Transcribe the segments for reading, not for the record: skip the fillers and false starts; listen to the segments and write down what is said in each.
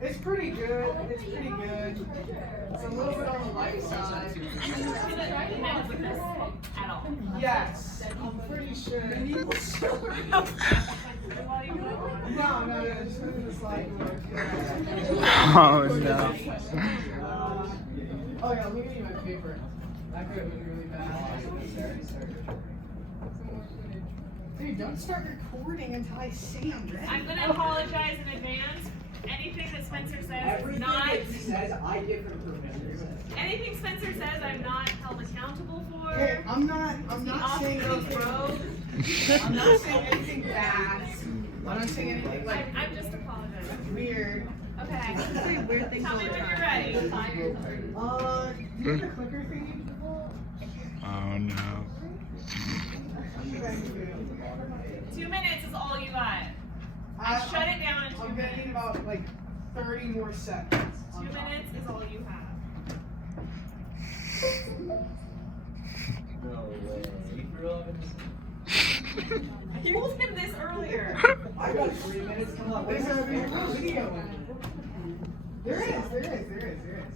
It's pretty good. It's pretty good. It's a little bit on the light side. At all. Yes, I'm pretty sure. No, it's just like. Oh no. Oh yeah, let me give you my paper. That could have been really bad. Dude, don't start recording until I say I'm ready. I'm gonna apologize in advance. Anything that Spencer says is not. I give him permission. Anything Spencer says, I'm not held accountable for. Hey, I'm not saying anything. Road. I'm not saying anything bad. I'm not saying anything like I'm just apologizing. weird. Okay. Tell me when you're ready. Do you have a clicker thingy? Oh no. 2 minutes is all you got. I shut it down in 2 I'm gonna minutes. need about like 30 more seconds. 2 minutes is all you have. No way. I told him this earlier. I got 3 minutes. Come on. There's a video in it. There is.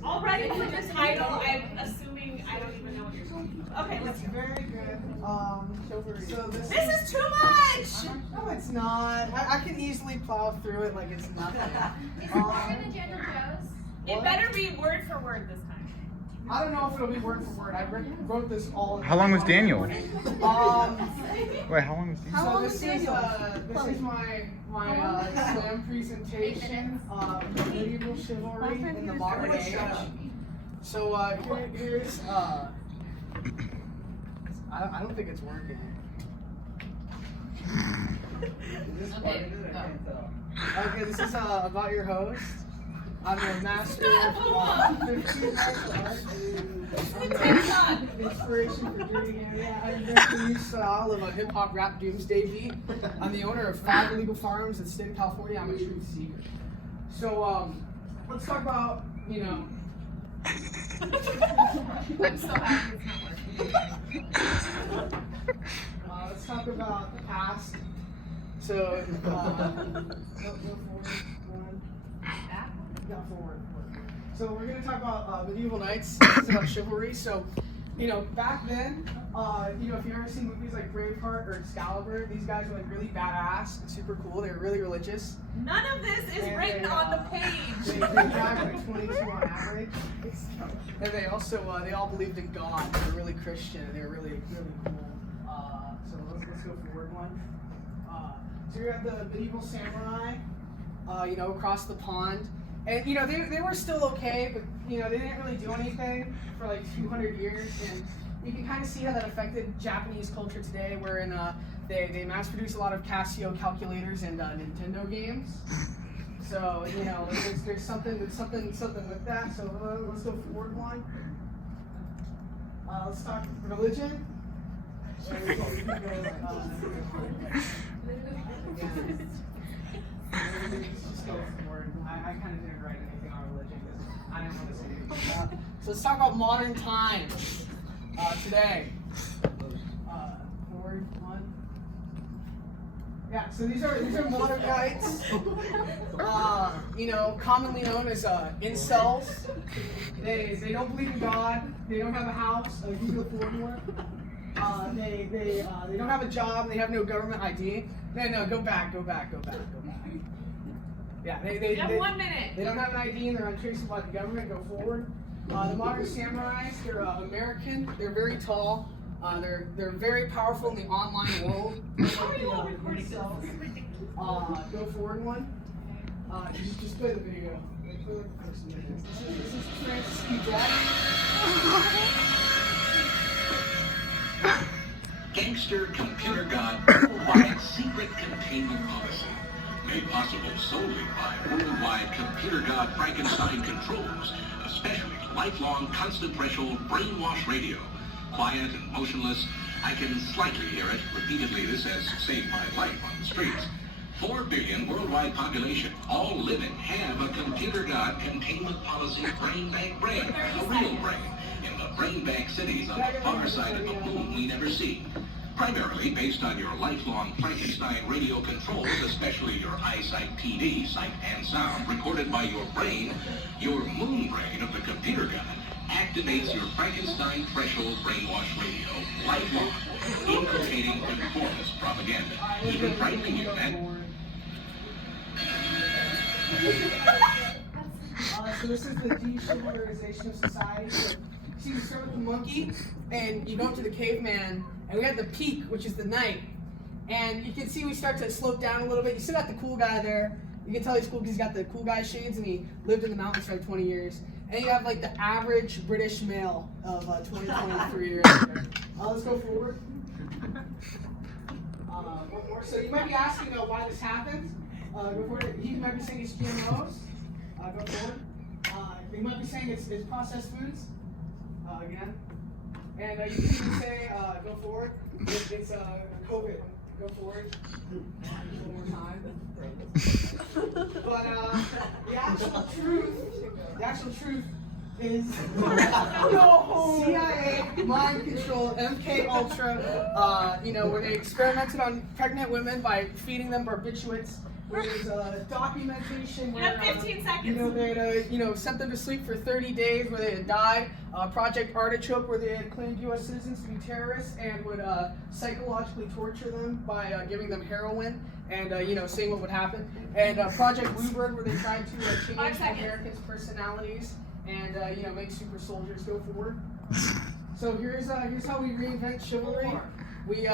Already from the title, I'm assuming I don't even know what you're talking about. Okay, let's It's very good. So This is too much! No, it's not. I can easily plow through it like it's nothing. Is it more than Daniel Joe's? It better be word for word this time. I don't know if it'll be word for word. I wrote this all. How long was Daniel? Wait, Um. how long was Daniel? So this is my slam presentation of medieval chivalry in the modern age. So here's I don't think it's working. Okay, this is about your host. I'm a master of 15 martial arts. Inspiration for Dirty Harry. I invent a new style of a hip hop rap doomsday beat. I'm the owner of 5 illegal farms in the state of California. I'm a truth seeker. So let's talk about, you know. I'm so happy it's not working. Let's talk about the past. So, go forward. One. Yeah, forward. So we're going to talk about medieval knights. It's about chivalry. So, you know, back then, you know, if you ever seen movies like Braveheart or Excalibur, these guys were like really badass and super cool. They were really religious. None of this is And written they, on the They page. drive like 22 on average. And they also, they all believed in God. They were really Christian and they were really, really cool. So let's go forward one. So you have the medieval samurai, you know, across the pond. And, you know, they were still okay, but, you know, they didn't really do anything for like 200 years. And you can kind of see how that affected Japanese culture today, wherein they mass produce a lot of Casio calculators and Nintendo games. So, you know, there's something with that. So let's go forward one. Let's talk religion. Just go forward. I kind of didn't write anything on religion because I didn't want to say anything. So let's talk about modern times today. Forward one. Yeah, so these are modern knights. You know, commonly known as incels. They don't believe in God. They don't have a house. You can go forward more. They don't have a job. They have no government ID. No, go back. Yeah, they You have 1 minute. They don't have an ID and they're untraceable by the government. Go forward. The modern samurais, they're American. They're very tall. They're very powerful in the online world. How are you all recording this? This is ridiculous. Go forward one. Just play the video. Wait for the first minute. This is Francis E. Jack. Gangster Computer God Worldwide Secret Containment Policy. Made possible solely by Worldwide Computer God Frankenstein Controls, especially lifelong constant threshold brainwash radio. Quiet and motionless, I can slightly hear it. Repeatedly, this has saved my life on the streets. 4 billion worldwide population, all living, have a Computer God Containment Policy brain bank brain, a real brain, in the brain bank cities on the far side of the moon we never see. Primarily based on your lifelong Frankenstein radio controls, especially your eyesight PD, sight and sound, recorded by your brain, your moon brain of the computer god activates your Frankenstein threshold brainwash radio lifelong, inculcating conformist propaganda, even frightening you, and So this is the de-chivalrization of society. So, see, you start with the monkey, and you go up to the caveman, and we have the peak, which is the night. And you can see we start to slope down a little bit. You still got the cool guy there. You can tell he's cool because he's got the cool guy shades, and he lived in the mountains for like 20 years. And you have like the average British male of 2023 years. Let's go forward. One more. So you might be asking why this happens. He might be saying it's GMOs. Go forward. You might be saying it's processed foods. Again. And you can even say, go forward. It's COVID. Go forward. One more time. But the actual truth is CIA mind control, MK Ultra. Where they experimented on pregnant women by feeding them barbiturates. Where there's documentation You where have 15 seconds. they had sent them to sleep for 30 days where they had died. Project Artichoke where they had claimed U.S. citizens to be terrorists and would psychologically torture them by giving them heroin and seeing what would happen. And Project Bluebird where they tried to change Americans' personalities and make super soldiers go forward. So here's how we reinvent chivalry. We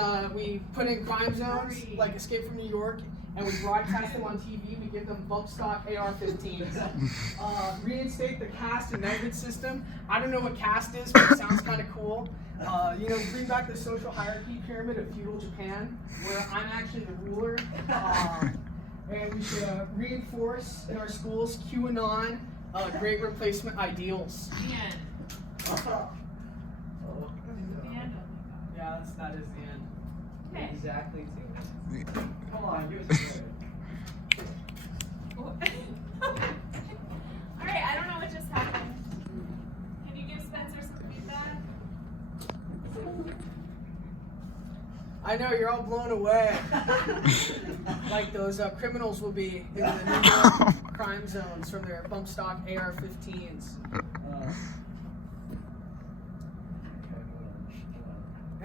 put in crime zones like Escape from New York. And we broadcast them on TV. We give them bump stock AR-15s. Reinstate the caste and exit system. I don't know what caste is, but it sounds kind of cool. Bring back the social hierarchy pyramid of feudal Japan, where I'm actually the ruler. And we should reinforce in our schools QAnon great replacement ideals. The end. Yeah, that is the end. Okay. Exactly 2 minutes. Come on, give us a Alright, I don't know what just happened. Can you give Spencer some feedback? I know, you're all blown away. Like those criminals will be in the New York crime zones from their bump stock AR-15s.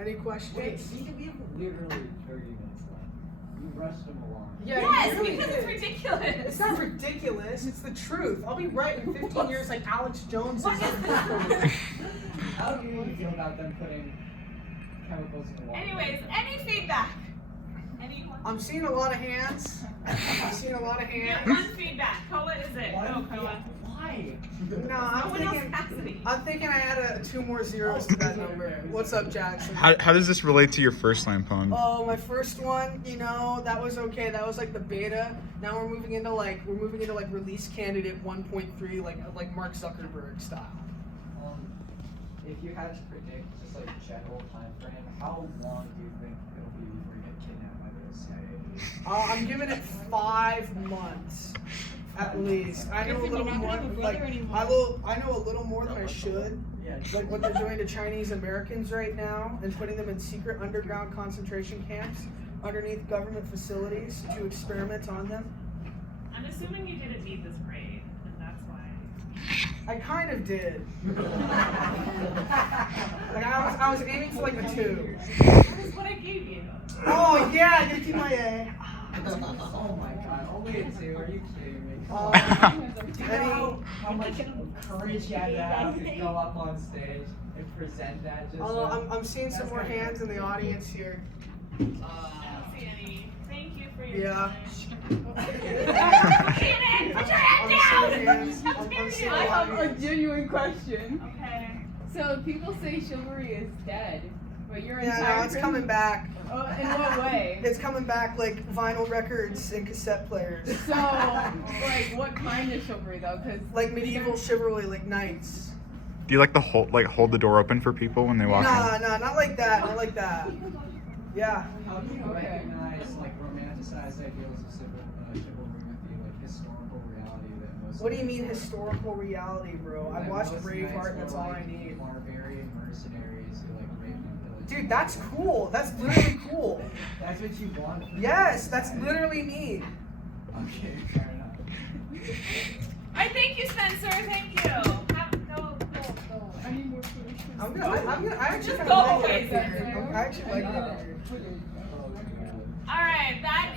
Any questions? Wait, we have literally 30 minutes left. You rushed them along. Yeah, Yes, you really because did. it's ridiculous. It's not ridiculous, it's the truth. I'll be right in 15 years like Alex Jones is. What is that? How do you feel about them putting chemicals in the water? Anyways, any feedback? Anyone? I'm seeing a lot of hands. I'm seeing a lot of Yeah, hands. one feedback. Koa is it? Go, Koa. Why? No, No one else has any. I'm thinking I add 2 more zeros to that number. What's up, Jackson? How does this relate to your first slam poem? Oh, my first one, that was okay. That was like the beta. Now we're moving into release candidate 1.3, like Mark Zuckerberg style. If you had to predict just like general time frame, how long do you think it'll be before you get kidnapped by the CIA? I'm giving it 5 months, at least. I know a little more. I know a little more than I should. Yeah. Like what they're doing to Chinese Americans right now, and putting them in secret underground concentration camps underneath government facilities to experiment on them. I'm assuming you didn't need this grade, and that's why. I kind of did. I was aiming for like a 2. That is what I gave you. Oh yeah, I did keep my A. Oh my god, only a 2? Are you kidding me? How much courage you had to have to go up on stage and present that just I'm seeing some more hands in the audience here. I don't see any. Thank you for your Yeah. time. I'm Put your head seeing hands. down! I'm seeing I have a audience. genuine question. Okay. So people say chivalry is dead, but your Yeah, entire no, it's coming back. Oh, in what way? It's coming back like vinyl records and cassette players. So, like, what kind of chivalry though? Because Like medieval chivalry, like knights. Do you like the hold the door open for people when they walk in? Nah, not like that. Not like that. Yeah. How do you Okay. recognize like romanticized ideals of chivalry with the like historical reality that most? What do you mean historical reality, bro? I Like, watched most Braveheart. knights That's were, all I like, need. Barbarian mercenaries who like raped and pillaged Dude, that's cool. That's literally cool. That's what you want. Yes, that's literally me. Okay, fair enough. I thank you, Spencer. Thank you. Go. I need more solutions. I'm gonna, I actually Just kinda go like away, that. Spencer. I actually like that. All right, that